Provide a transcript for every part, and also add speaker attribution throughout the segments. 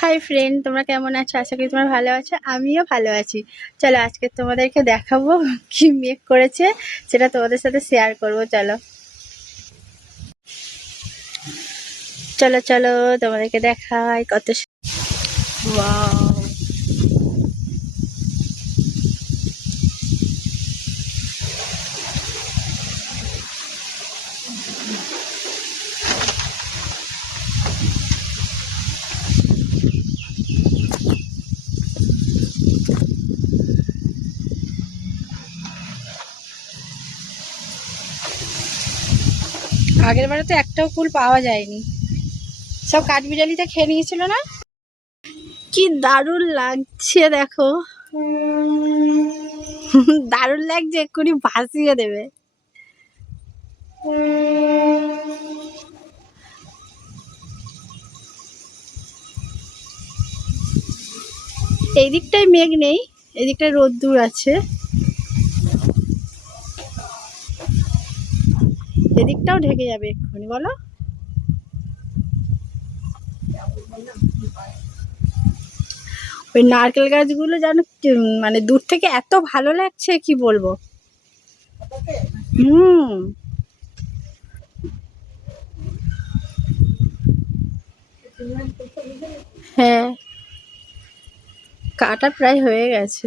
Speaker 1: Hi friend তোমরা কেমন আছো? আশা করি তোমরা ভালো আছো। আমিও ভালো আছি। চলো, আজকে তোমাদেরকে দেখাবো কি মেক করেছে, সেটা তোমাদের সাথে শেয়ার করব। চলো। চলো চলো, তোমাদেরকে দেখাই কত আগের বারে তো একটাও ফুল পাওয়া যায়নি। সব কাঠবিড়ালিতে খেয়ে নিয়েছিল না? কি দারুণ লাগছে দেখো। দারুণ লাগছে, এক্ষুনি ভাসিয়ে দেবে। এই দিকটায় মেঘ নেই এদিকটায় রোদ্দুর আছে। এদিকটাও ঢেকে যাবে এক্ষুনি, বলো। ওই নারকেল গাছগুলো যেন মানে দূর থেকে এত ভালো লাগছে, কি বলব? হুম। হ্যাঁ। কাটা প্রায় হয়ে গেছে।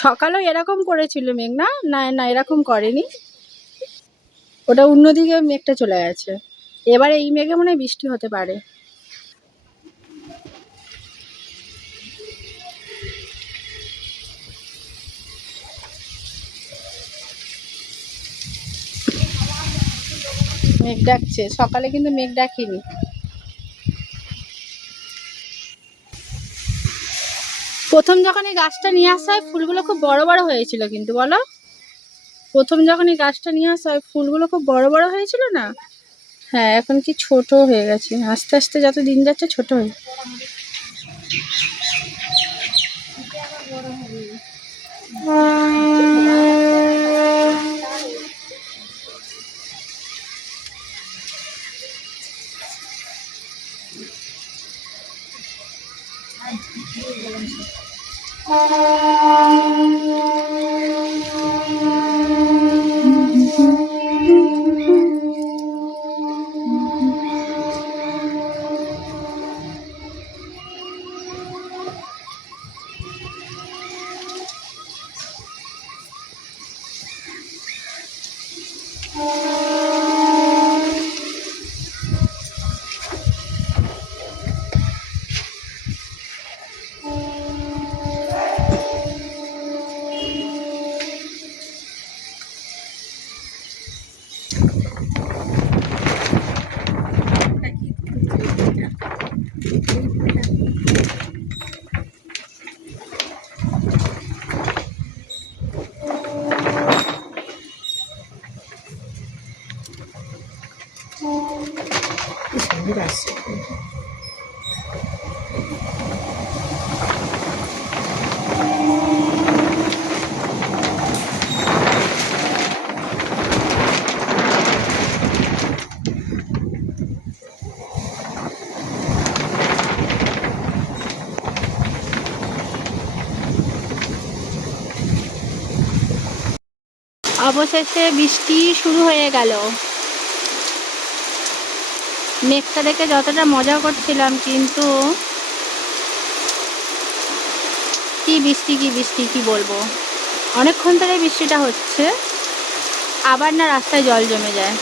Speaker 1: সকালেও এরকম করেছিল মেঘ না না না এরকম করেনি। ওটা অন্যদিকে মেঘটা চলে গেছে। এবার এই মেঘে মনে বৃষ্টি হতে পারে। মেঘ ডাকছে। সকালে কিন্তু মেঘ ডাকেনি। প্রথম যখন এই গাছটা নিয়ে আসা হয়, ফুলগুলো খুব বড় বড় হয়েছিল কিন্তু, বলো? প্রথম যখন এই গাছটা নিয়ে আসা হয়, ফুলগুলো খুব বড় বড় হয়েছিল না? হ্যাঁ এখন কি ছোট হয়ে গেছে। আস্তে আস্তে যত দিন যাচ্ছে ছোট হয়ে Thank you. 不行，有点儿行。অবশেষে বৃষ্টি শুরু হয়ে গেল। মেঘটা দেখে যতটা মজা করছিলাম, কিন্তু কি বৃষ্টি কি বৃষ্টি, কি বলব? অনেকক্ষণ ধরে বৃষ্টিটা হচ্ছে, আবার না রাস্তায় জল জমে যায়।